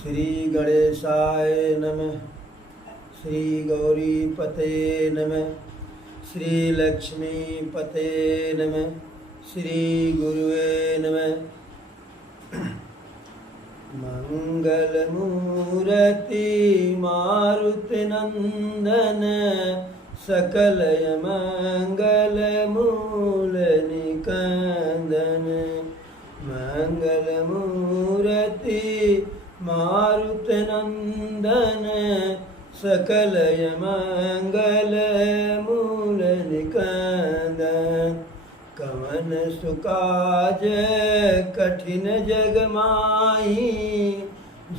श्री गणेशाय नमः। श्री गौरीपते नमः। श्री लक्ष्मीपते नमः। श्री गुरुवे नमः। मंगलमूर्ति मारुतिनंदन सकलय मंगलमूल निकंदन। मंगलमूर्ति मारुतिनंदन सकलय मंगलमूल निकंदन। कवन सुकाज कठिन जग माही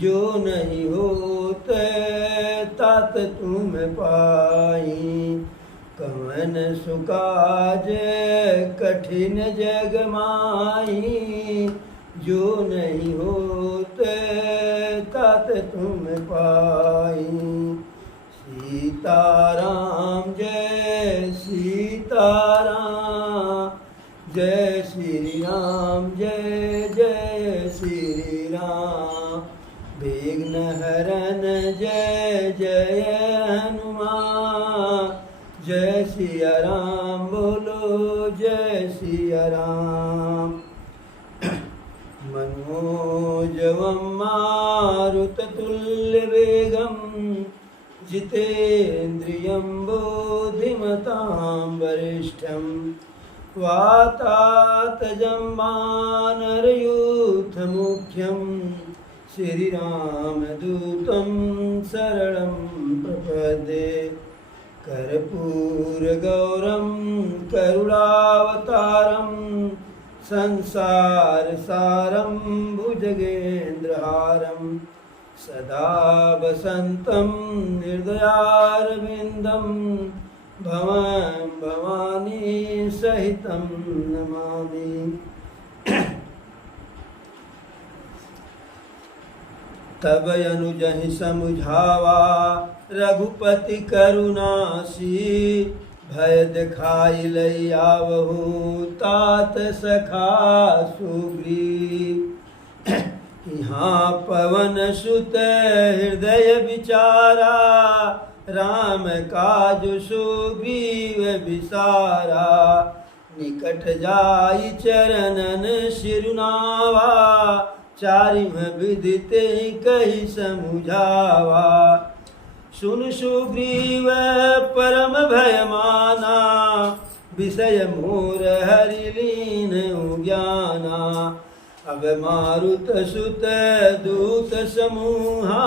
जो नहीं होते तात तुम पाई। कवन सुकाज कठिन जग माही जो नहीं होते तात तुम पाई। सीताराम जय सीताराम जय श्री राम जय जय श्री राम। विघ्न हरन जय जय हनुमान जय सिया राम बोलो जय सिया राम। मनोजवं मारुततुल्यवेगं जितेन्द्रियं बुद्धिमतां वरिष्ठं वातात्मजं वानरयूथमुख्यं श्रीरामदूतं शरणं प्रपद्ये। कर्पूरगौरं करुणावतारं संसारसारं भुजगेन्द्रहारं सदा वसन्तं हृदयारविन्दं भवं भवानी सहितं नमामि। तब अनुजहि समुझावा रघुपति करुणासी। भय दिखाई लई आवहु तात सखा सुग्रीव। यहाँ पवन सुत हृदय विचारा राम काज सुग्रीव विसारा। निकट जाई चरणन सिरुनावा चारिम विदिते कही समुझावा। सुन सुग्रीव परम भयमाना विषय मोर हरिलीन ज्ञाना। अब मारुत सुत दूत समूहा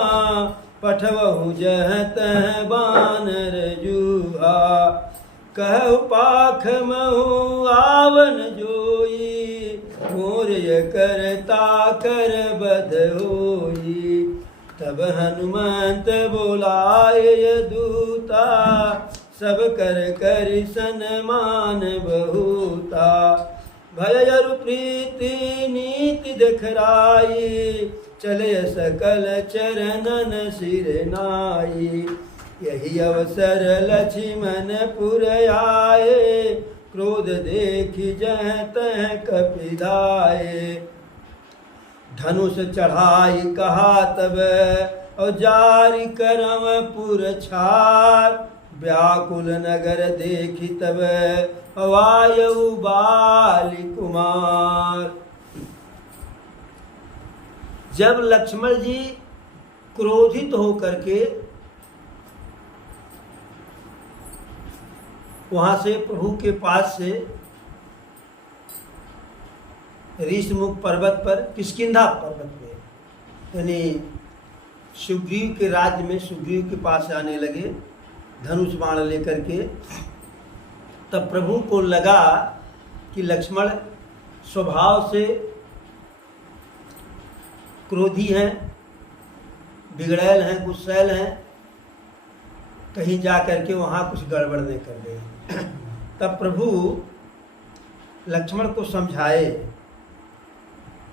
पठवहु जहत बानर जूहा। कहु पाख महु आवन जोई मोर करता कर बध होई। तब हनुमंत बोलाए दूता सब कर कर सन्मान बहुता। भय अरु प्रीति नीति दिखराई चले सकल चरणन सिर नाई। यही अवसर लक्ष्मण पुर आए क्रोध देखि जह तह कपिधाए। धनुष चढ़ाई कहा तब और जारी करम पुर छार। व्याकुल नगर देखी तब वायु बाली कुमार। जब लक्ष्मण जी क्रोधित होकर के वहां से प्रभु के पास से ऋषमुख पर्वत पर किष्किंधा पर्वत पे यानी सुग्रीव के राज्य में सुग्रीव के पास आने लगे धनुष बाण लेकर के। तब प्रभु को लगा कि लक्ष्मण स्वभाव से क्रोधी हैं, बिगड़ैल हैं, गुस्सैल हैं, कहीं जा करके वहाँ कुछ गड़बड़ नहीं कर गए। तब प्रभु लक्ष्मण को समझाए,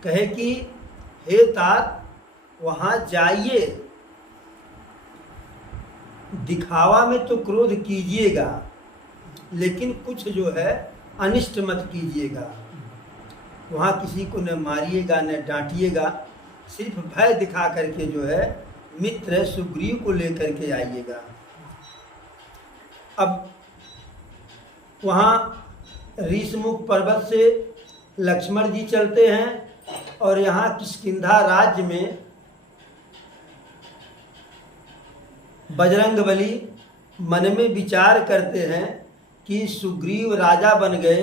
कहे कि हे तात वहाँ जाइए, दिखावा में तो क्रोध कीजिएगा लेकिन कुछ जो है अनिष्ट मत कीजिएगा। वहाँ किसी को न मारिएगा न डांटिएगा, सिर्फ भय दिखा करके जो है मित्र सुग्रीव को लेकर के आइएगा। अब वहाँ ऋषमुख पर्वत से लक्ष्मण जी चलते हैं और यहाँ किष्किंधा राज्य में बजरंगबली मन में विचार करते हैं कि सुग्रीव राजा बन गए,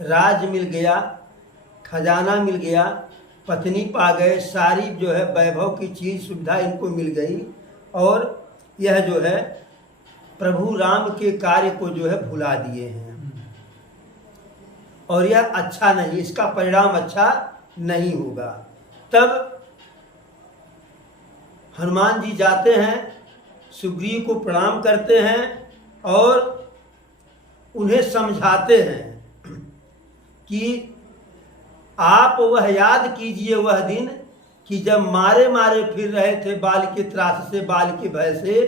राज मिल गया, खजाना मिल गया, पत्नी पा गए, सारी जो है वैभव की चीज़ सुविधा इनको मिल गई और यह जो है प्रभु राम के कार्य को जो है भुला दिए हैं और यह अच्छा नहीं, इसका परिणाम अच्छा नहीं होगा। तब हनुमान जी जाते हैं, सुग्रीव को प्रणाम करते हैं और उन्हें समझाते हैं कि आप वह याद कीजिए वह दिन कि जब मारे मारे फिर रहे थे बाल के त्रास से, बाल के भय से,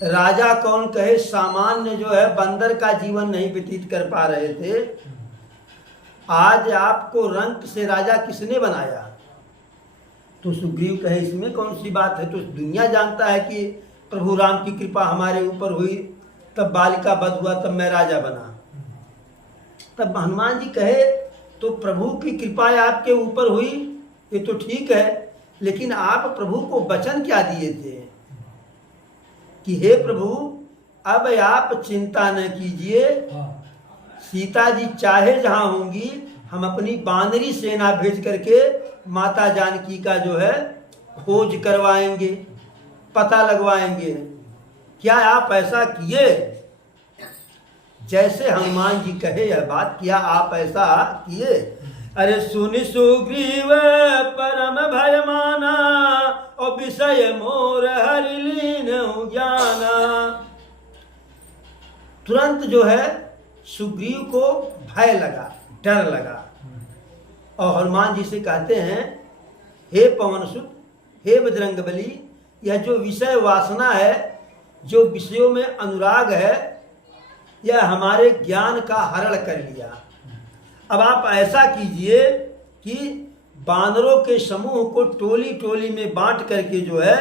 राजा कौन कहे सामान्य जो है बंदर का जीवन नहीं व्यतीत कर पा रहे थे। आज आपको रंक से राजा किसने बनाया? तो सुग्रीव कहे इसमें कौन सी बात है, तो दुनिया जानता है कि प्रभु राम की कृपा हमारे ऊपर हुई, तब बालिका वध हुआ, तब मैं राजा बना। तब हनुमान जी कहे तो प्रभु की कृपा आपके ऊपर हुई, ये तो ठीक है, लेकिन आप प्रभु को वचन क्या दिए थे कि हे प्रभु अब आप चिंता न कीजिए, सीता जी चाहे जहां होंगी हम अपनी बानरी सेना भेज करके माता जानकी का जो है खोज करवाएंगे, पता लगवाएंगे। क्या आप ऐसा किए? जैसे हनुमान जी कहे यह बात, क्या आप ऐसा किए? अरे सुनि सुग्रीव परम भय माना और विषय मोर हरि लीन ज्ञाना। तुरंत जो है सुग्रीव को भय लगा, डर लगा और हनुमान जी से कहते हैं हे पवनसुत, हे बजरंगबली, यह जो विषय वासना है, जो विषयों में अनुराग है, यह हमारे ज्ञान का हरण कर लिया। अब आप ऐसा कीजिए कि बानरों के समूह को टोली टोली में बांट करके जो है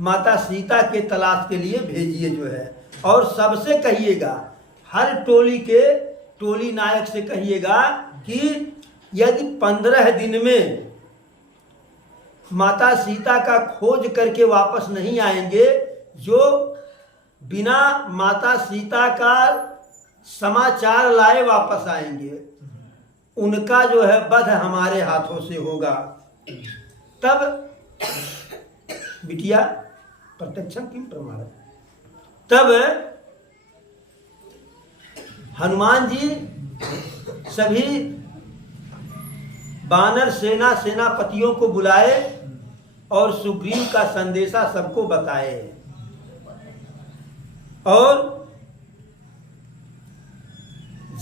माता सीता के तलाश के लिए भेजिए जो है, और सबसे कहिएगा, हर टोली के टोली नायक से कहिएगा कि यदि 15 दिन में माता सीता का खोज करके वापस नहीं आएंगे, जो बिना माता सीता का समाचार लाए वापस आएंगे, उनका जो है वध हमारे हाथों से होगा। तब बिटिया प्रत्यक्षम किम प्रमाण, तब हनुमान जी सभी बानर सेना सेनापतियों को बुलाए और सुग्रीव का संदेशा सबको बताए और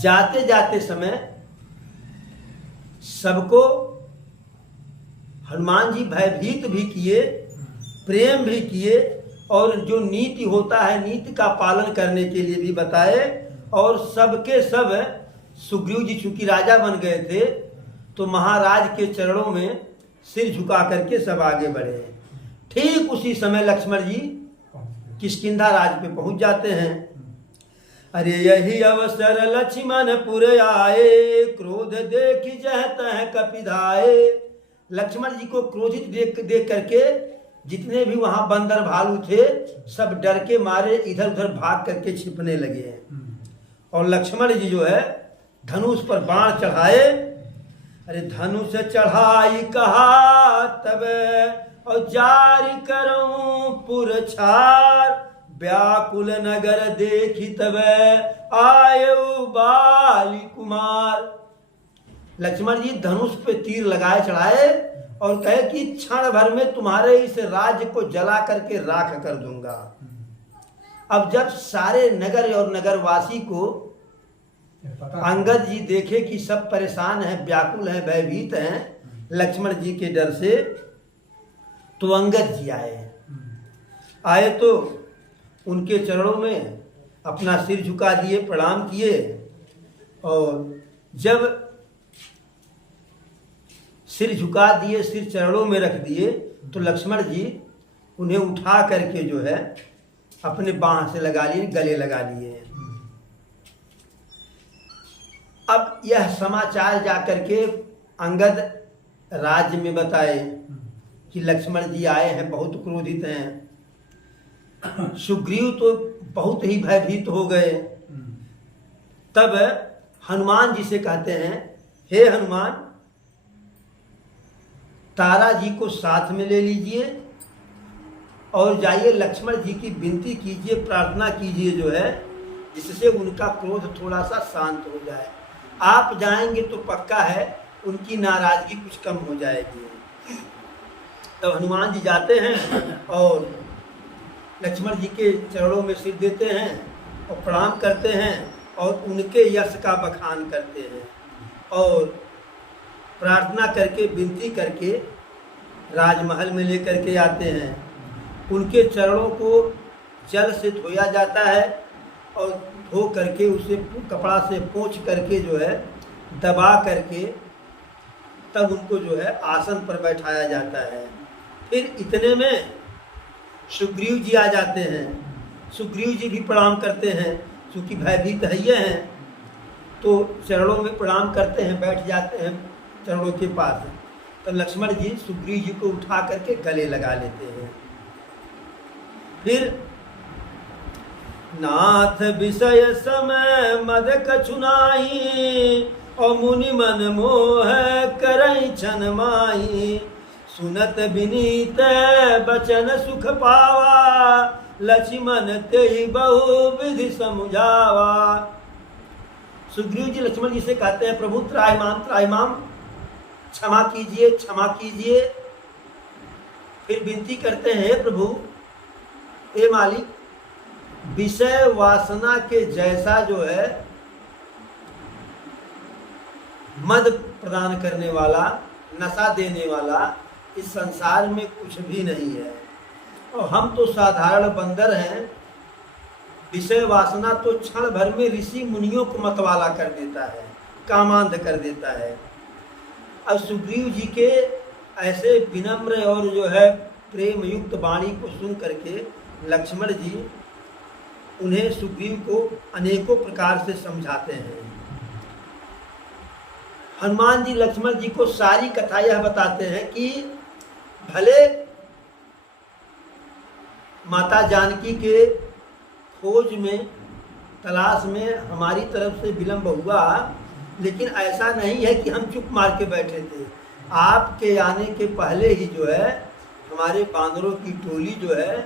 जाते जाते समय सबको हनुमान जी भयभीत भी किए, प्रेम भी किए और जो नीति होता है नीति का पालन करने के लिए भी बताए। और सबके सब सुग्रीव जी चूंकि राजा बन गए थे तो महाराज के चरणों में सिर झुका करके सब आगे बढ़े। ठीक उसी समय लक्ष्मण जी किष्किंधा राज पे पहुंच जाते हैं। अरे यही अवसर लक्ष्मण पुर आए, क्रोध देख जहत है कपिधाए। लक्ष्मण जी को क्रोधित देख करके जितने भी वहां बंदर भालू थे सब डर के मारे इधर उधर भाग करके छिपने लगे। और लक्ष्मण जी जो है धनुष पर बाण चढ़ाए। अरे धनुष चढ़ाई कहा तब और जारी करूं पुर छार, व्याकुल नगर देखी तब आयु बाली कुमार। लक्ष्मण जी धनुष पे तीर लगाए चढ़ाए और कहे कि क्षण भर में तुम्हारे इस राज्य को जला करके राख कर दूंगा। अब जब सारे नगर और नगरवासी को अंगद जी देखे कि सब परेशान हैं, व्याकुल हैं, भयभीत हैं लक्ष्मण जी के डर से, तो अंगद जी आए तो उनके चरणों में अपना सिर झुका दिए, प्रणाम किए। और जब सिर झुका दिए, सिर चरणों में रख दिए, तो लक्ष्मण जी उन्हें उठा करके जो है अपने बाँह से लगा लिए, गले लगा लिए। अब यह समाचार जाकर के अंगद राज्य में बताए कि लक्ष्मण जी आए हैं, बहुत क्रोधित हैं। सुग्रीव तो बहुत ही भयभीत हो गए। तब हनुमान जी से कहते हैं, हे हनुमान, तारा जी को साथ में ले लीजिए और जाइए लक्ष्मण जी की विनती कीजिए, प्रार्थना कीजिए जो है, जिससे उनका क्रोध थोड़ा सा शांत हो जाए। आप जाएंगे तो पक्का है उनकी नाराजगी कुछ कम हो जाएगी। तब हनुमान जी जाते हैं और लक्ष्मण जी के चरणों में सिर देते हैं और प्रणाम करते हैं और उनके यश का बखान करते हैं और प्रार्थना करके, विनती करके राजमहल में लेकर के आते हैं। उनके चरणों को जल से धोया जाता है और धो करके उसे कपड़ा से पोंछ करके जो है दबा करके तब उनको जो है आसन पर बैठाया जाता है। फिर इतने में सुग्रीव जी आ जाते हैं। सुग्रीव जी भी प्रणाम करते हैं, क्योंकि भयभीत है हैं, तो चरणों में प्रणाम करते हैं, बैठ जाते हैं चरणों के पास। तो लक्ष्मण जी सुग्रीव जी को उठा करके गले लगा लेते हैं। फिर नाथ विषय समय मद कछुनाई और मुनि मन मोह करई छन माई। सुनत विनीत बचन सुख पावा लक्ष्मण तेहि बहु विधि समझावा। सुग्रीव जी लक्ष्मण जी से कहते हैं, प्रभु त्राहिमाम त्राहिमाम, क्षमा कीजिए, क्षमा कीजिए। फिर विनती करते हैं, प्रभु हे मालिक, विषय वासना के जैसा जो है मद प्रदान करने वाला, नशा देने वाला इस संसार में कुछ भी नहीं है। और हम तो साधारण बंदर हैं। विषय वासना तो क्षण भर में ऋषि मुनियों को मतवाला कर देता है, कामांध कर देता है। अब सुग्रीव जी के ऐसे विनम्र और जो है प्रेम युक्त वाणी को सुन करके लक्ष्मण जी उन्हें, सुग्रीव को अनेकों प्रकार से समझाते हैं। हनुमान जी लक्ष्मण जी को सारी कथा यह बताते हैं कि भले माता जानकी के खोज में, तलाश में हमारी तरफ से विलंब हुआ, लेकिन ऐसा नहीं है कि हम चुप मार के बैठे थे। आपके आने के पहले ही जो है हमारे बांदरों की टोली जो है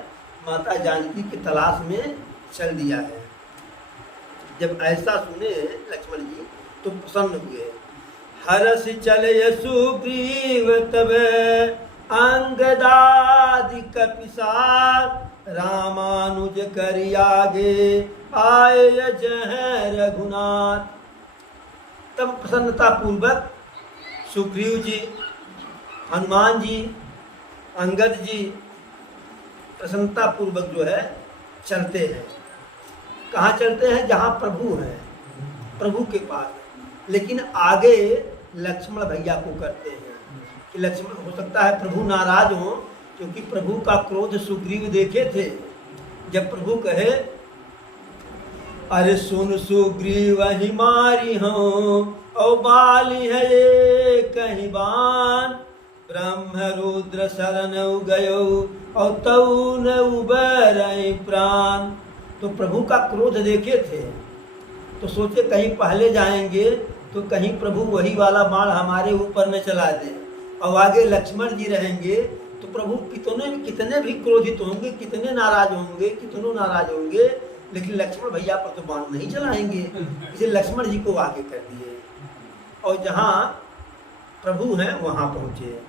माता जानकी की तलाश में चल दिया है। जब ऐसा सुने लक्ष्मण जी तो प्रसन्न हुए। हरस चले सुग्रीव तब अंगदादि कपिसार, रामानुज करि आगे आए जह रघुनाथ। तब प्रसन्नता पूर्वक सुग्रीव जी, हनुमान जी, अंगद जी प्रसन्नता पूर्वक जो है चलते हैं। कहाँ चलते हैं? जहाँ प्रभु हैं, प्रभु के पास। लेकिन आगे लक्ष्मण भैया को करते हैं कि लक्ष्मण, हो सकता है प्रभु नाराज हो, क्योंकि प्रभु का क्रोध सुग्रीव देखे थे। जब प्रभु कहे, अरे सुन सुग्रीव ही मारी हूँ और बाली है ये कहीं बान, ब्रह्म रुद्र शरण गयो और तऊ न उबर प्राण। तो प्रभु का क्रोध देखे थे तो सोचे कहीं पहले जाएंगे तो कहीं प्रभु वही वाला बाण हमारे ऊपर न चला दे। और आगे लक्ष्मण जी रहेंगे तो प्रभु कितने भी क्रोधित होंगे, कितने नाराज होंगे, कितनों नाराज होंगे, लेकिन लक्ष्मण भैया पर तो बाण नहीं चलाएंगे। इसे लक्ष्मण जी को आगे कर दिए और जहाँ प्रभु हैं वहाँ पहुँचे।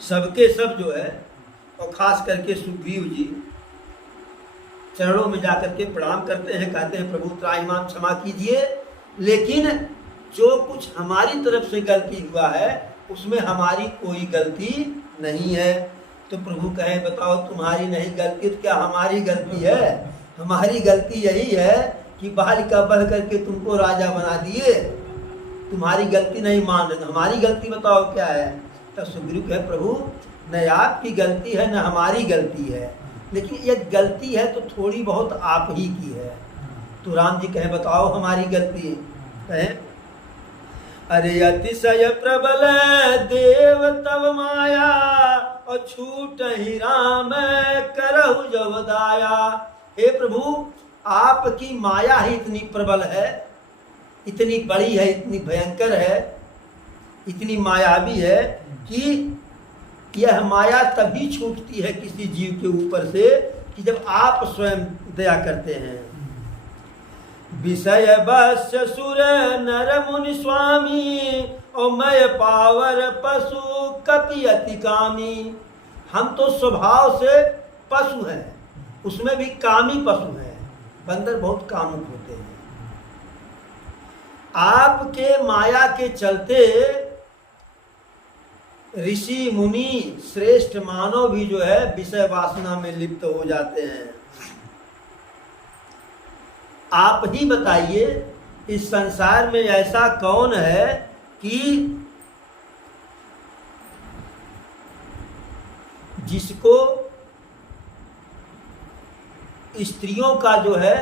सबके सब जो है, और खास करके सुग्रीव जी चरणों में जाकर के प्रणाम करते हैं, कहते हैं प्रभु त्राहिमाम क्षमा कीजिए, लेकिन जो कुछ हमारी तरफ से गलती हुआ है उसमें हमारी कोई गलती नहीं है। तो प्रभु कहे, बताओ तुम्हारी नहीं गलती तो क्या हमारी गलती है? हमारी गलती यही है कि बालिका बन करके तुमको राजा बना दिए तुम्हारी गलती नहीं मान रहे, हमारी गलती बताओ क्या है। तब सुग्रीव कहे प्रभु न आपकी गलती है न हमारी गलती है, लेकिन ये गलती है तो थोड़ी बहुत आप ही की है। तो राम जी कहे बताओ हमारी गलती। कहे अरे अतिशय प्रबल देव तव माया, और छूट ही राम करहु जब दाया। हे प्रभु आपकी माया ही इतनी प्रबल है, इतनी बड़ी है, इतनी भयंकर है, इतनी मायावी है कि यह माया तभी छूटती है किसी जीव के ऊपर से कि जब आप स्वयं दया करते हैं। विषय बस सुर नर मुनि स्वामी, और मैं पावर पशु कपि अति कामी। हम तो स्वभाव से पशु हैं, उसमें भी कामी पशु हैं। बंदर बहुत कामुक होते हैं। आपके माया के चलते ऋषि मुनि श्रेष्ठ मानव भी जो है विषय वासना में लिप्त हो जाते हैं। आप ही बताइए इस संसार में ऐसा कौन है कि जिसको स्त्रियों का जो है,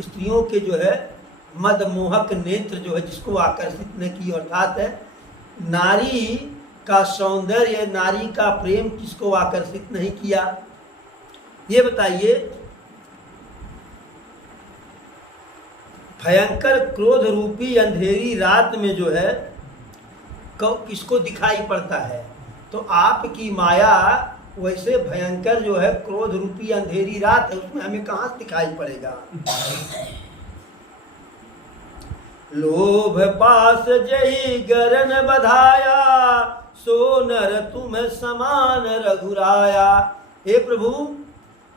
स्त्रियों के जो है मदमोहक नेत्र जो है जिसको आकर्षित न की, अर्थात है नारी का सौंदर्य, नारी का प्रेम किसको आकर्षित नहीं किया। ये बताइए भयंकर क्रोध रूपी अंधेरी रात में जो है किसको दिखाई पड़ता है। तो आपकी माया वैसे भयंकर जो है क्रोध रूपी अंधेरी रात है, उसमें हमें कहाँ से दिखाई पड़ेगा। लोभ पास जही गरन बधाया, सो नर तुम समान रघुराया। हे प्रभु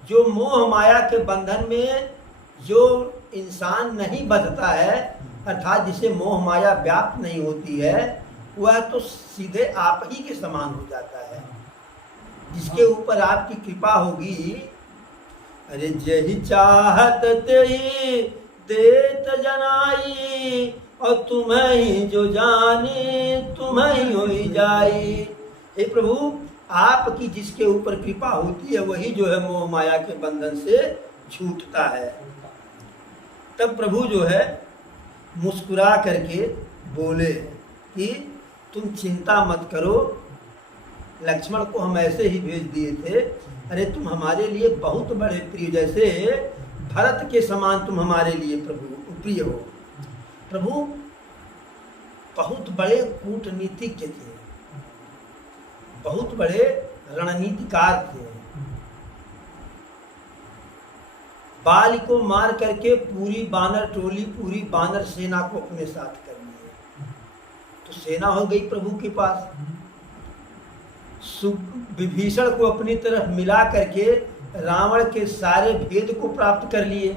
जो मोह माया के बंधन में जो इंसान नहीं बंधता है, अर्थात जिसे मोह माया व्याप्त नहीं होती है, वह तो सीधे आप ही के समान हो जाता है। जिसके ऊपर आपकी कृपा होगी, अरे जही चाहत तेही देत जनाई, और तुम्हें ही जो जाने तुम्हें ही हो जाई। हे प्रभु आपकी जिसके ऊपर कृपा होती है वही जो है मोह माया के बंधन से छूटता है। तब प्रभु जो है मुस्कुरा करके बोले कि तुम चिंता मत करो, लक्ष्मण को हम ऐसे ही भेज दिए थे। अरे तुम हमारे लिए बहुत बड़े प्रिय, जैसे भरत के समान तुम हमारे लिए प्रभु प्रिय हो। प्रभु बहुत बड़े कूटनीतिज्ञ थे, बहुत बड़े रणनीतिकार थे। बाली को मार करके पूरी बानर टोली, पूरी बानर सेना को अपने साथ कर लिए, तो सेना हो गई प्रभु के पास। विभीषण को अपनी तरफ मिला करके रावण के सारे भेद को प्राप्त कर लिए।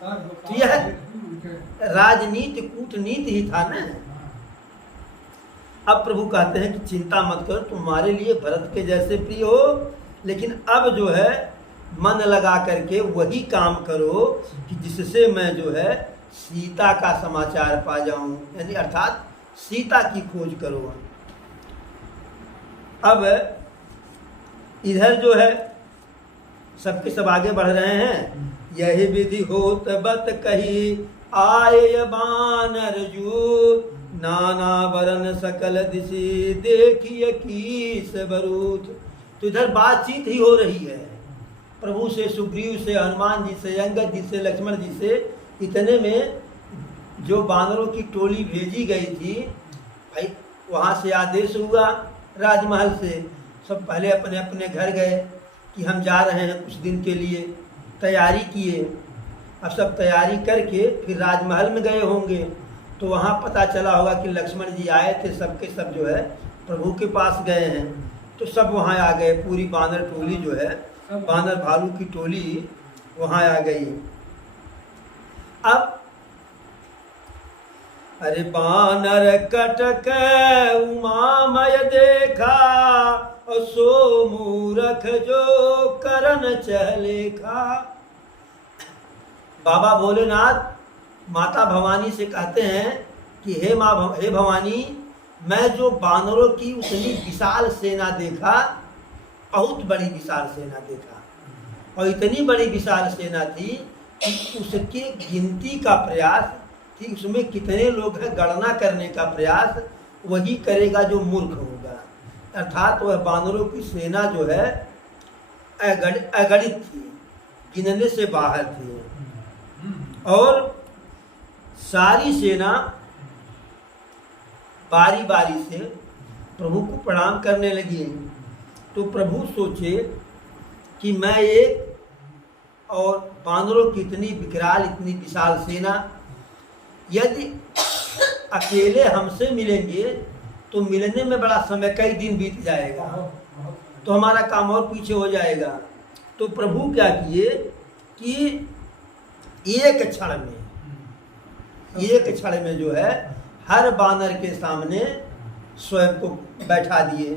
तो यह राजनीति कूटनीति ही था ना। अब प्रभु कहते हैं कि चिंता मत करो, तुम्हारे लिए भरत के जैसे प्रिय हो, लेकिन अब जो है मन लगा करके वही काम करो कि जिससे मैं जो है सीता का समाचार पा जाऊं, यानी अर्थात सीता की खोज करो। अब इधर जो है सबके सब आगे बढ़ रहे हैं। यही विधि होत बत कही आये बानर जू, नाना वरन सकल दिशि देखिए कीस बरूथ। तो इधर बातचीत ही हो रही है प्रभु से, सुग्रीव से, हनुमान जी से, अंगद जी से, लक्ष्मण जी से। इतने में जो बानरों की टोली भेजी गई थी, भाई वहाँ से आदेश हुआ राजमहल से, सब पहले अपने अपने घर गए कि हम जा रहे हैं कुछ दिन के लिए, तैयारी किए। अब सब तैयारी करके फिर राजमहल में गए होंगे, तो वहाँ पता चला होगा कि लक्ष्मण जी आए थे, सबके सब जो है प्रभु के पास गए हैं। तो सब वहाँ आ गए, पूरी बानर टोली जो है, बानर भालू की टोली वहाँ आ गई। अब अरे बानर कटक उमामय देखा, और सो मूरख जो करन चलेखा। बाबा भोलेनाथ माता भवानी से कहते हैं कि हे भवानी, मैं जो बानरों की उतनी विशाल सेना देखा, बहुत बड़ी विशाल सेना देखा, और इतनी बड़ी विशाल सेना थी कि उसके गिनती का प्रयास, कि उसमें कितने लोग हैं गणना करने का प्रयास वही करेगा जो मूर्ख होगा। अर्थात वह बानरों की सेना जो है अगणित थी, गिनने से बाहर थी। और सारी सेना बारी बारी से प्रभु को प्रणाम करने लगी। तो प्रभु सोचे कि मैं एक और बानरों की इतनी विकराल, इतनी विशाल सेना, यदि अकेले हमसे मिलेंगे तो मिलने में बड़ा समय, कई दिन बीत जाएगा, तो हमारा काम और पीछे हो जाएगा। तो प्रभु क्या किए कि एक क्षण में जो है हर बानर के सामने स्वयं को बैठा दिए।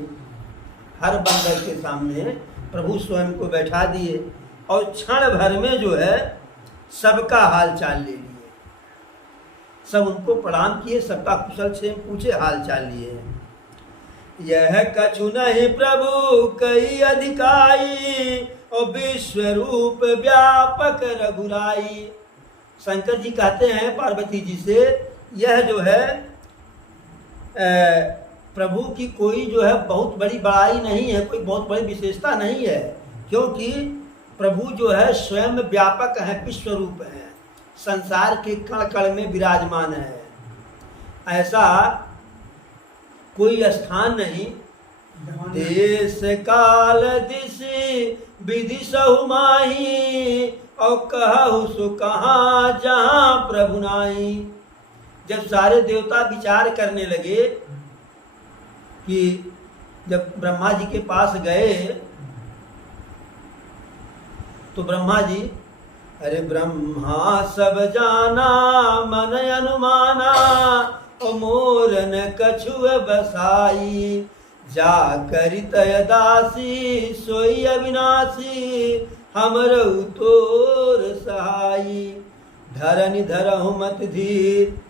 हर बानर के सामने प्रभु स्वयं को बैठा दिए और क्षण भर में जो है सबका हाल चाल ले लिए। सब उनको प्रणाम किए, सबका कुशल क्षेम पूछे, हाल चाल लिए। यह कछु नहीं प्रभु कई अधिकाई, और विश्व रूप व्यापक रघुराई। शंकर जी कहते हैं पार्वती जी से, यह जो है प्रभु की कोई जो है बहुत बड़ी बड़ाई नहीं है, कोई बहुत बड़ी विशेषता नहीं है, क्योंकि प्रभु जो है स्वयं व्यापक है, विश्व रूप है, संसार के कण कण में विराजमान है। ऐसा कोई स्थान नहीं। देश काल दिश विधि सहु माही, और कहु सो कहाँ जहाँ प्रभु नाई। जब सारे देवता विचार करने लगे कि जब ब्रह्मा जी के पास गए तो ब्रह्मा जी, अरे ब्रह्मा सब जाना मन अनुमाना, और मोर न कछुए बसाई। जा करित दासी सोई अविनाशी, हमरहु तोर सहाई। धरनि धरहु मत धीर,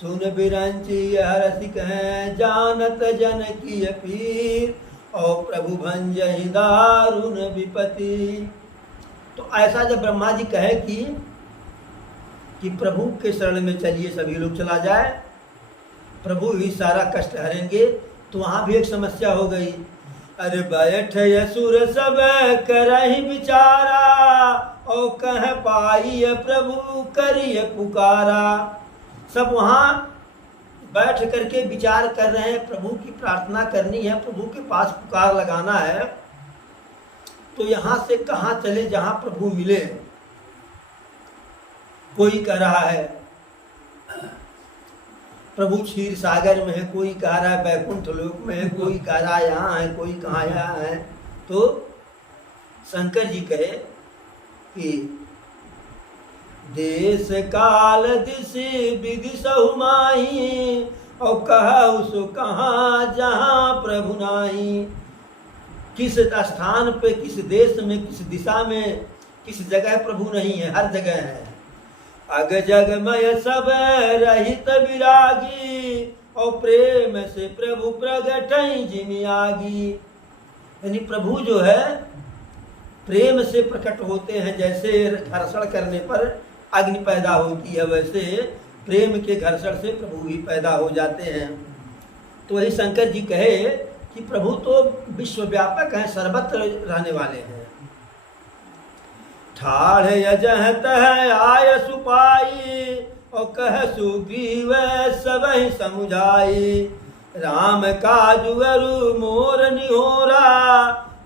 सुन बिरंची हरसिक हैं, जानत जन की पीर। और प्रभु भंजहि दारुण विपति। तो ऐसा जब ब्रह्मा जी कहे कि प्रभु के शरण में चलिए, सभी लोग चला जाए, प्रभु ही सारा कष्ट हरेंगे, तो वहाँ भी एक समस्या हो गई। अरे बैठ असुर सब करहि विचारा, और कह पाई प्रभु करिय पुकारा। सब वहाँ बैठ करके विचार कर रहे हैं, प्रभु की प्रार्थना करनी है, प्रभु के पास पुकार लगाना है, तो यहाँ से कहाँ चले जहाँ प्रभु मिले। कोई कह रहा है प्रभु क्षीर सागर में है, कोई कह रहा है बैकुंठ लोक में है, कोई कह रहा है यहाँ है, कोई कहाँ यहाँ है। तो शंकर जी कहे कि देश काल दिश विधि सहु माही, और कहु सो कहाँ जहाँ प्रभु नाही। किस स्थान पे, किस देश में, किस दिशा में, किस जगह प्रभु नहीं है, हर जगह है। अग जगमय सब रहित विरागी, और प्रेम से प्रभु प्रगटई जिमि आगी। यानी प्रभु जो है प्रेम से प्रकट होते हैं। जैसे घर्षण करने पर अग्नि पैदा होती है, वैसे प्रेम के घर्षण से प्रभु भी पैदा हो जाते हैं। तो वही शंकर जी कहे कि प्रभु तो विश्वव्यापक हैं, सर्वत्र रहने वाले हैं। ठाढ़ यजह तह आय सुपाई, और कह सुग्रीव सबहि समुझाई। राम काजु अरु मोर निहोरा,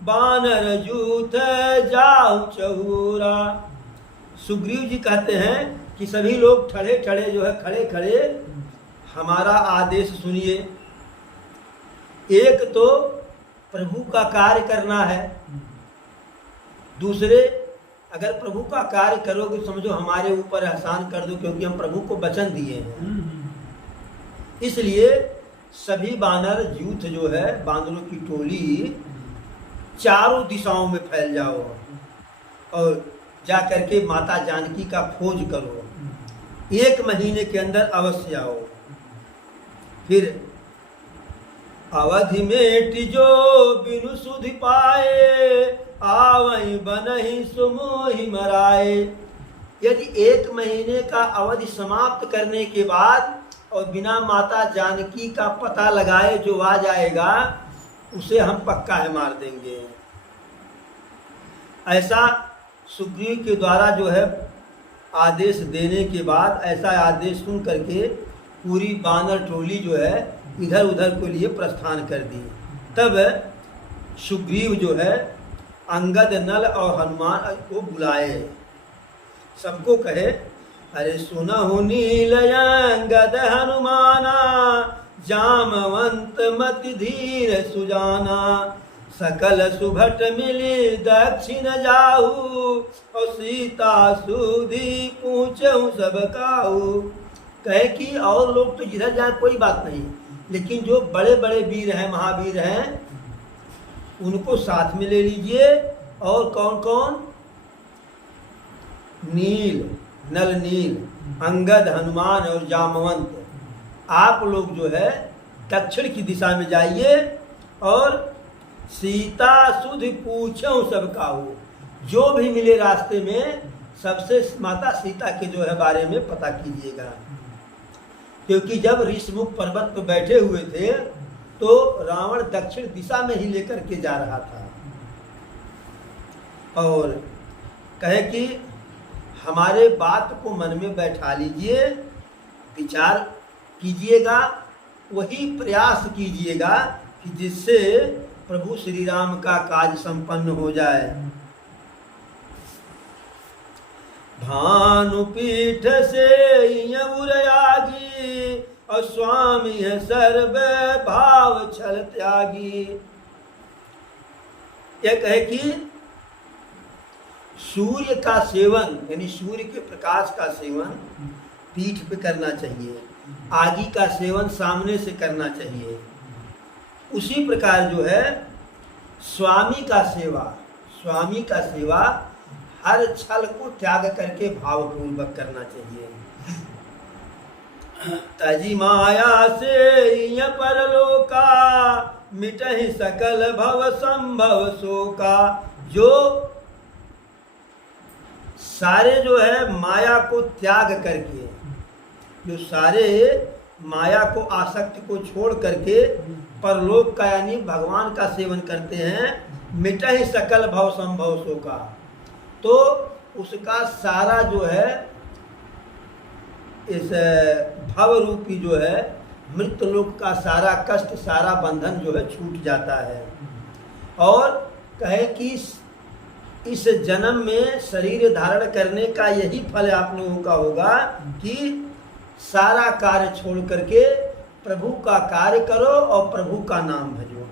बानर जूथ जाऊ चहूरा। सुग्रीव जी कहते हैं कि सभी लोग खड़े खड़े जो है, खड़े खड़े हमारा आदेश सुनिए। एक तो प्रभु का कार्य करना है, दूसरे अगर प्रभु का कार्य करोगे समझो हमारे ऊपर एहसान कर दो, क्योंकि हम प्रभु को वचन दिए हैं। इसलिए सभी बानर यूथ जो है, बानरों की टोली चारों दिशाओं में फैल जाओ और जा करके माता जानकी का खोज करो। 1 महीने के अंदर अवश्य आओ। फिर अवधि मेट जो बिनु सुधि पाए, आवई बनहि सुमोहि मराए। यदि 1 महीने का अवधि समाप्त करने के बाद और बिना माता जानकी का पता लगाए जो आ जाएगा, उसे हम पक्का है मार देंगे। ऐसा सुग्रीव के द्वारा जो है आदेश देने के बाद, ऐसा आदेश सुन करके पूरी बानर टोली जो है इधर उधर के लिए प्रस्थान कर दी। तब सुग्रीव जो है अंगद, नल और हनुमान को बुलाए, सबको कहे, अरे सुनहु नील अंगद हनुमाना, जामवंत मति धीर सुजाना, सकल सुभट मिली दक्षिण जाहू, और सीता सुधी पूछूं सब काहू। कहे कि और लोग तो जिधर जाए कोई बात नहीं, लेकिन जो बड़े बड़े वीर हैं, महावीर हैं, उनको साथ में ले लीजिए। और कौन कौन? नील, नल नील, अंगद, हनुमान और जामवंत, आप लोग जो है दक्षिण की दिशा में जाइए और सीता सुध पूछो सबका हो, जो भी मिले रास्ते में सबसे माता सीता के जो है बारे में पता कीजिएगा। क्योंकि जब ऋषमुख पर्वत पर बैठे हुए थे तो रावण दक्षिण दिशा में ही लेकर के जा रहा था। और कहे कि हमारे बात को मन में बैठा लीजिए, विचार कीजिएगा, वही प्रयास कीजिएगा कि जिससे प्रभु श्री राम का काज संपन्न हो जाए। भानुपीठ से उरयागी, और स्वामी है सर्व भाव छल त्यागी। यह कहे कि सूर्य का सेवन, यानी सूर्य के प्रकाश का सेवन पीठ पे करना चाहिए, आगी का सेवन सामने से करना चाहिए। उसी प्रकार जो है स्वामी का सेवा हर छल को त्याग करके भावपूर्वक करना चाहिए। तजी माया से परलोका, मिटहि सकल भव संभव शोका। जो सारे जो है माया को त्याग करके, जो सारे माया को आसक्ति को छोड़ करके परलोक का यानी भगवान का सेवन करते हैं, मिटहि सकल भव संभव शोका, तो उसका सारा जो है इस भव रूपी जो है मृत्यु लोक का सारा कष्ट, सारा बंधन जो है छूट जाता है। और कहे कि इस जन्म में शरीर धारण करने का यही फल आप लोगों का होगा कि सारा कार्य छोड़ करके प्रभु का कार्य करो और प्रभु का नाम भजो।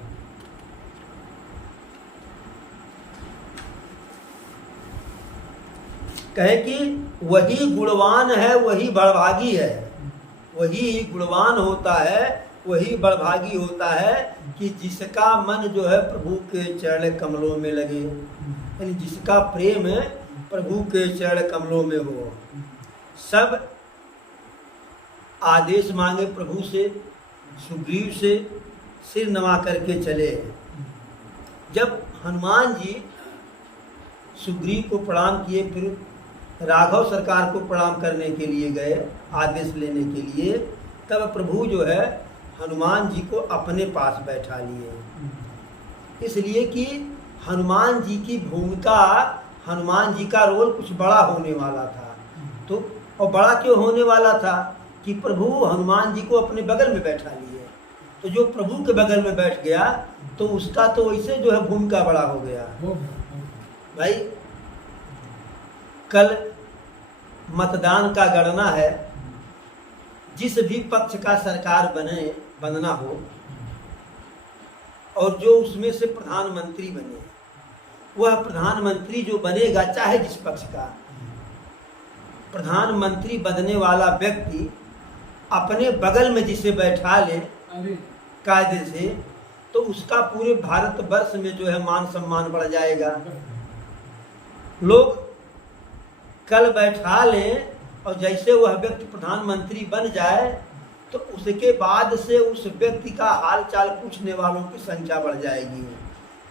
कहे कि वही गुणवान है, वही बड़भागी है, वही गुणवान होता है, वही बड़भागी होता है कि जिसका मन जो है प्रभु के चरण कमलों में लगे, यानी जिसका प्रेम प्रभु के चरण कमलों में हो। सब आदेश मांगे प्रभु से, सुग्रीव से, सिर नवा करके चले। जब हनुमान जी सुग्रीव को प्रणाम किए, फिर राघव सरकार को प्रणाम करने के लिए गए, आदेश लेने के लिए, तब प्रभु जो है हनुमान जी को अपने पास बैठा लिए। इसलिए कि हनुमान जी की भूमिका, हनुमान जी का रोल कुछ बड़ा होने वाला था। तो और बड़ा क्यों होने वाला था कि प्रभु हनुमान जी को अपने बगल में बैठा लिए। तो जो प्रभु के बगल में बैठ गया तो उसका तो वैसे जो है भूमिका बड़ा हो गया। भाई कल मतदान का गणना है, जिस भी पक्ष का सरकार बनना हो और जो उसमें से प्रधानमंत्री बने, वह प्रधानमंत्री जो बनेगा, चाहे जिस पक्ष का, प्रधानमंत्री बनने वाला व्यक्ति अपने बगल में जिसे बैठा ले कायदे से, तो उसका पूरे भारतवर्ष में जो है मान सम्मान बढ़ जाएगा। लोग कल बैठा लें और जैसे वह व्यक्ति प्रधानमंत्री बन जाए तो उसके बाद से उस व्यक्ति का हाल चाल पूछने वालों की संख्या बढ़ जाएगी।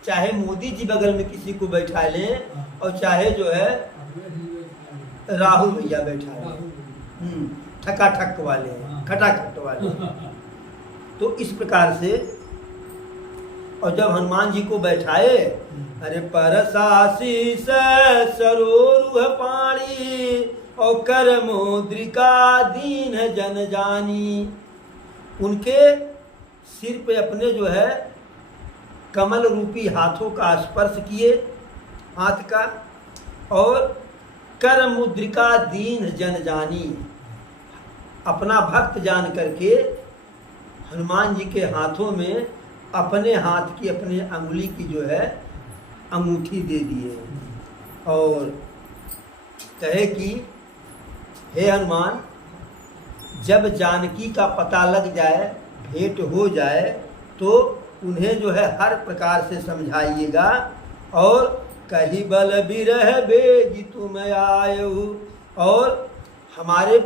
चाहे मोदी जी बगल में किसी को बैठा लें और चाहे जो है राहुल भैया बैठा लें, ठकाठक वाले, खटाखट वाले। तो इस प्रकार से, और जब हनुमान जी को बैठाए, अरे परसासीस सरोरुह पाणी और कर मुद्रिका दीन जन जानी, उनके सिर पे अपने जो है कमल रूपी हाथों का स्पर्श किए, हाथ का, और कर मुद्रिका दीन जन जानी, अपना भक्त जान करके हनुमान जी के हाथों में अपने हाथ की, अपने अंगुली की जो है अंगूठी दे दिए और कहे कि हे हनुमान, जब जानकी का पता लग जाए, भेंट हो जाए, तो उन्हें जो है हर प्रकार से समझाइएगा और कही बल बिरह बेगी तुम आयु, और हमारे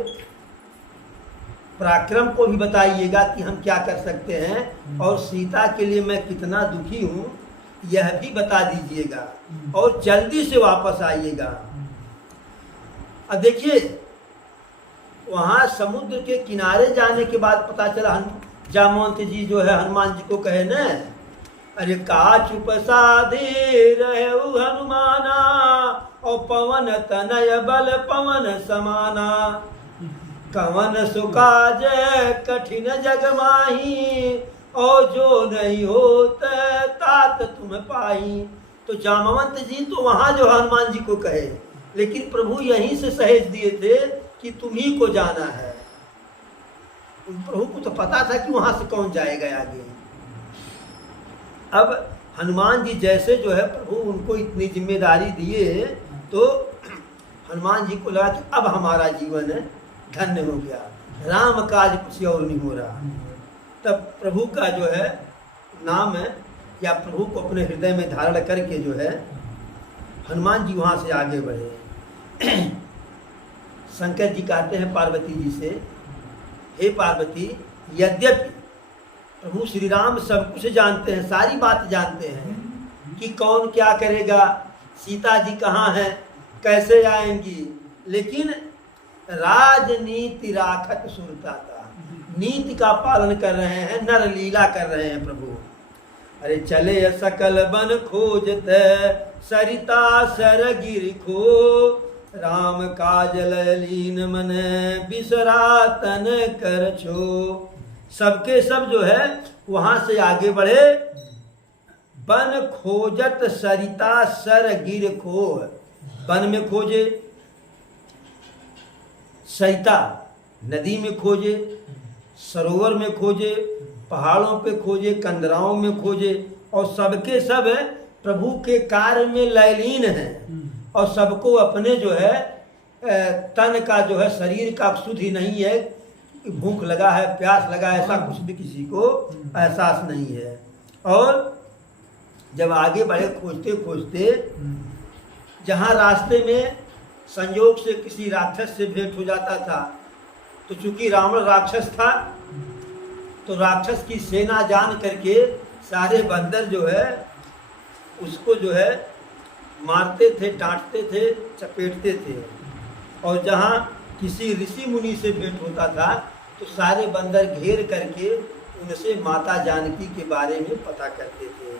पराक्रम को भी बताइएगा कि हम क्या कर सकते हैं, और सीता के लिए मैं कितना दुखी हूँ यह भी बता दीजिएगा, और जल्दी से वापस आइएगा। अब देखिए, वहाँ समुद्र के किनारे जाने के बाद पता चला, जामवंत जी जो है हनुमान जी को कहे न, अरे का चुप साधे रहे हनुमाना और पवन तनय बल पवन समाना, कवन सुकाज कठिन जग माही और जो नहीं होत तात तुम पाई। तो जामवंत जी तो वहाँ जो हनुमान जी को कहे, लेकिन प्रभु यहीं से सहेज दिए थे कि तुम्ही को जाना है। प्रभु को तो पता था कि वहाँ से कौन जाएगा आगे। अब हनुमान जी जैसे जो है प्रभु उनको इतनी जिम्मेदारी दिए, तो हनुमान जी को लगा कि अब हमारा जीवन है धन्य हो गया, राम काज कुछ और नहीं हो रहा। तब प्रभु का जो है नाम है, या प्रभु को अपने हृदय में धारण करके जो है हनुमान जी वहाँ से आगे बढ़े। शंकर जी कहते हैं पार्वती जी से, हे पार्वती, यद्यपि प्रभु श्री राम सब कुछ जानते हैं, सारी बात जानते हैं कि कौन क्या करेगा, सीता जी कहाँ हैं, कैसे आएंगी, लेकिन राजनीति राखत सुरता का, नीति का पालन कर रहे हैं, नर लीला कर रहे हैं प्रभु। अरे चले सकल बन खोजत सरिता सर गिर खो, राम काज लीन मन बिसरा तन कर छो। सबके सब जो है वहां से आगे बढ़े। बन खोजत सरिता सर गिर खो, वन में खोजे, सरिता नदी में खोजे, सरोवर में खोजे, पहाड़ों पे खोजे, कंदराओं में खोजे, और सबके सब प्रभु के कार्य में लयलीन हैं, और सबको अपने जो है तन का जो है शरीर का शुद्धि नहीं है, भूख लगा है, प्यास लगा है, ऐसा कुछ भी किसी को एहसास नहीं है। और जब आगे बढ़े खोजते खोजते, जहाँ रास्ते में संयोग से किसी राक्षस से भेंट हो जाता था, तो चूंकि रावण राक्षस था, तो राक्षस की सेना जान करके सारे बंदर जो है उसको जो है मारते थे, डांटते थे, चपेटते थे। और जहाँ किसी ऋषि मुनि से भेंट होता था, तो सारे बंदर घेर करके उनसे माता जानकी के बारे में पता करते थे।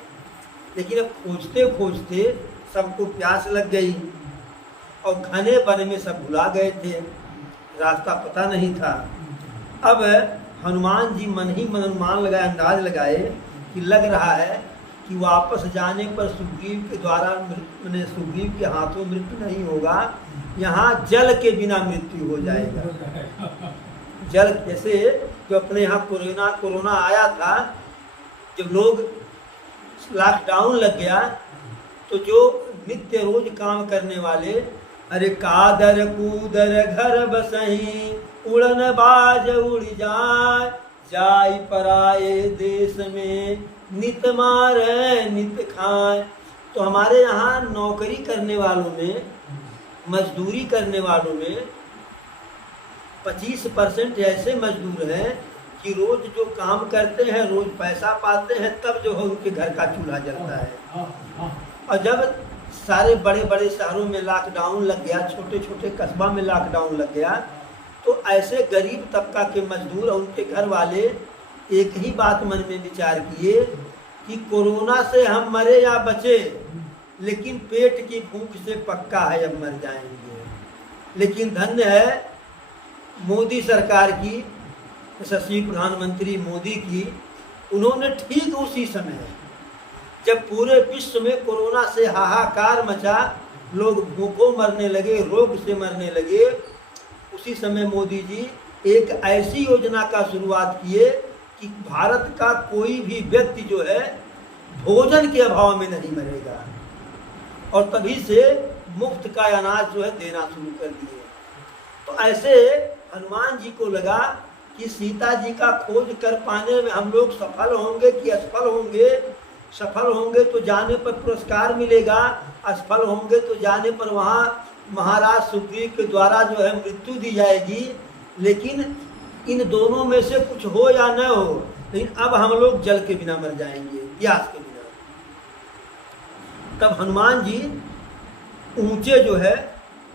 लेकिन अब खोजते खोजते सबको प्यास लग गई, और घने वन में सब भुला गए थे, रास्ता पता नहीं था। अब हनुमान जी मन ही मन अनुमान लगाए, अंदाज लगाए कि लग रहा है कि वापस जाने पर सुग्रीव के द्वारा सुग्रीव के हाथों मृत्यु नहीं होगा, यहाँ जल के बिना मृत्यु हो जाएगा। जल जैसे जो अपने यहाँ कोरोना आया था, जब लोग लॉकडाउन लग गया, तो जो नित्य रोज काम करने वाले, अरे कादर कूदर घर बसही, उड़न बाज उड़ जाय पराए देश में, नित मारे नित खाए। तो हमारे यहाँ नौकरी करने वालों में, मजदूरी करने वालों में 25% ऐसे मजदूर हैं कि रोज जो काम करते हैं, रोज पैसा पाते हैं, तब जो है उनके घर का चूल्हा जलता है। और जब सारे बड़े बड़े शहरों में लॉकडाउन लग गया, छोटे छोटे कस्बा में लॉकडाउन लग गया, तो ऐसे गरीब तबका के मजदूर और उनके घर वाले एक ही बात मन में विचार किए कि कोरोना से हम मरे या बचे, लेकिन पेट की भूख से पक्का है अब मर जाएंगे। लेकिन धन्य है मोदी सरकार की, यशस्वी प्रधानमंत्री मोदी की, उन्होंने ठीक उसी समय जब पूरे विश्व में कोरोना से हाहाकार मचा, लोग भूखों मरने लगे, रोग से मरने लगे, उसी समय मोदी जी एक ऐसी योजना का शुरुआत किए कि भारत का कोई भी व्यक्ति जो है भोजन के अभाव में नहीं मरेगा। और तभी से मुफ्त का अनाज जो है देना शुरू कर दिए। तो ऐसे हनुमान जी को लगा कि सीता जी का खोज कर पाने में हम लोग सफल होंगे कि असफल होंगे। सफल होंगे तो जाने पर पुरस्कार मिलेगा, असफल होंगे तो जाने पर वहाँ महाराज सुग्रीव के द्वारा जो है मृत्यु दी जाएगी। लेकिन इन दोनों में से कुछ हो या न हो, लेकिन अब हम लोग जल के बिना मर जाएंगे, प्यास के बिना। तब हनुमान जी ऊंचे जो है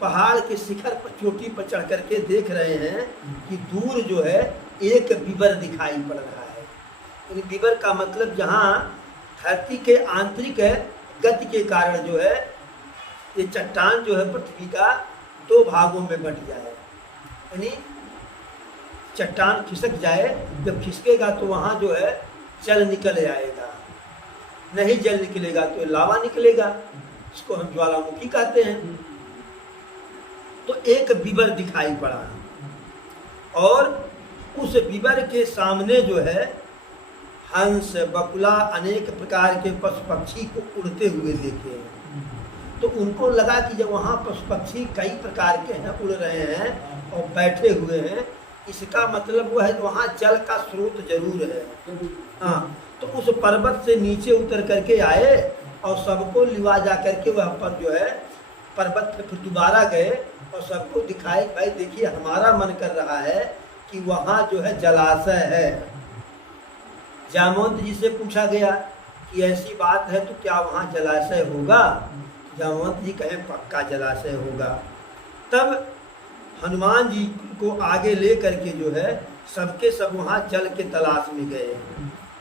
पहाड़ के शिखर पर, चोटी पर चढ़ करके देख रहे हैं कि दूर जो है एक विवर दिखाई पड़ रहा है। यानी विवर का मतलब जहाँ धरती के आंतरिक गति के कारण जो है ये चट्टान जो है पृथ्वी का दो भागों में बंट जाए, यानी चट्टान खिसक जाए। जब खिसकेगा तो वहाँ जो है जल निकल आएगा, नहीं जल निकलेगा तो लावा निकलेगा, इसको हम ज्वालामुखी कहते हैं। तो एक विवर दिखाई पड़ा और उस विवर के सामने जो है हंस, बकुला, अनेक प्रकार के पशु पक्षी को उड़ते हुए देखे। तो उनको लगा कि जब वहाँ पशु पक्षी कई प्रकार के हैं, उड़ रहे हैं और बैठे हुए हैं, इसका मतलब वह है वहाँ जल का स्रोत जरूर है। हाँ, तो उस पर्वत से नीचे उतर करके आए और सबको लिवा जा करके वह पर जो है पर्वत पे फिर दोबारा गए और सबको दिखाए, भाई देखिए हमारा मन कर रहा है कि वहाँ जो है जलाशय है। जामवंत जी से पूछा गया कि ऐसी बात है तो क्या वहाँ जलाशय होगा? जामवंत जी कहे पक्का जलाशय होगा। तब हनुमान जी को आगे ले करके जो है सबके सब वहाँ जल के तलाश में गए।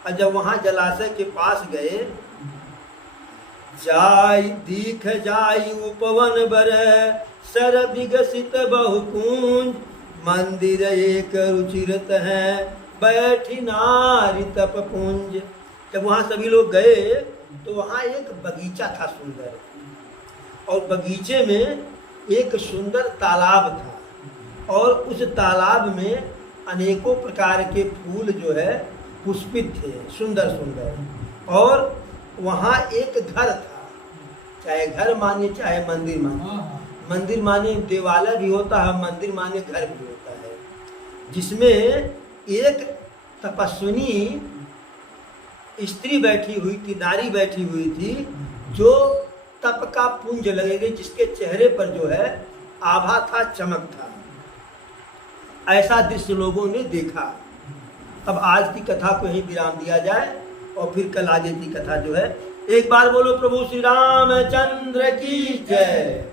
और जब वहाँ जलाशय के पास गए, जाय दीख जाय उपवन बर सर विकसित बहुकुंज, मंदिर एक रुचिरत है बैठी नारी तप पुंज। जब वहाँ सभी लोग गए तो वहाँ एक बगीचा था सुंदर, और बगीचे में एक सुंदर तालाब था और उस तालाब में अनेकों प्रकार के फूल जो है पुष्पित थे, सुंदर सुंदर। और वहाँ एक घर था, चाहे घर माने चाहे मंदिर माने। मंदिर माने देवालय भी होता है, मंदिर माने घर भी होता है, जिसमें एक तपस्विनी स्त्री बैठी हुई थी, नारी बैठी हुई थी, जो तप का पुंज लगेगी, जिसके चेहरे पर जो है आभा था, चमक था। ऐसा दृश्य लोगों ने देखा। अब आज की कथा को यही विराम दिया जाए और फिर कल आगे की कथा जो है। एक बार बोलो प्रभु श्री रामचंद्र की जय।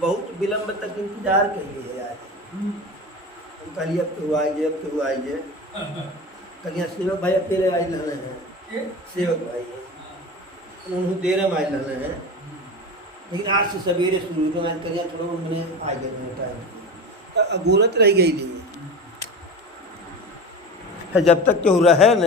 बहुत विलंब तक इंतजार करिए यार। हम कहलिए अब तो आइए, अब तो आइए। कलिया सेवक भाई अकेले आई लाने हैं, सेवक भाई है, उन्होंने देर में आई लाने हैं, लेकिन आज से सवेरे शुरू तो मैंने कलिया थोड़ा मैंने आ गया मेरे टाइम, अगोलत रह गई थी। जब तक क्यों रहे न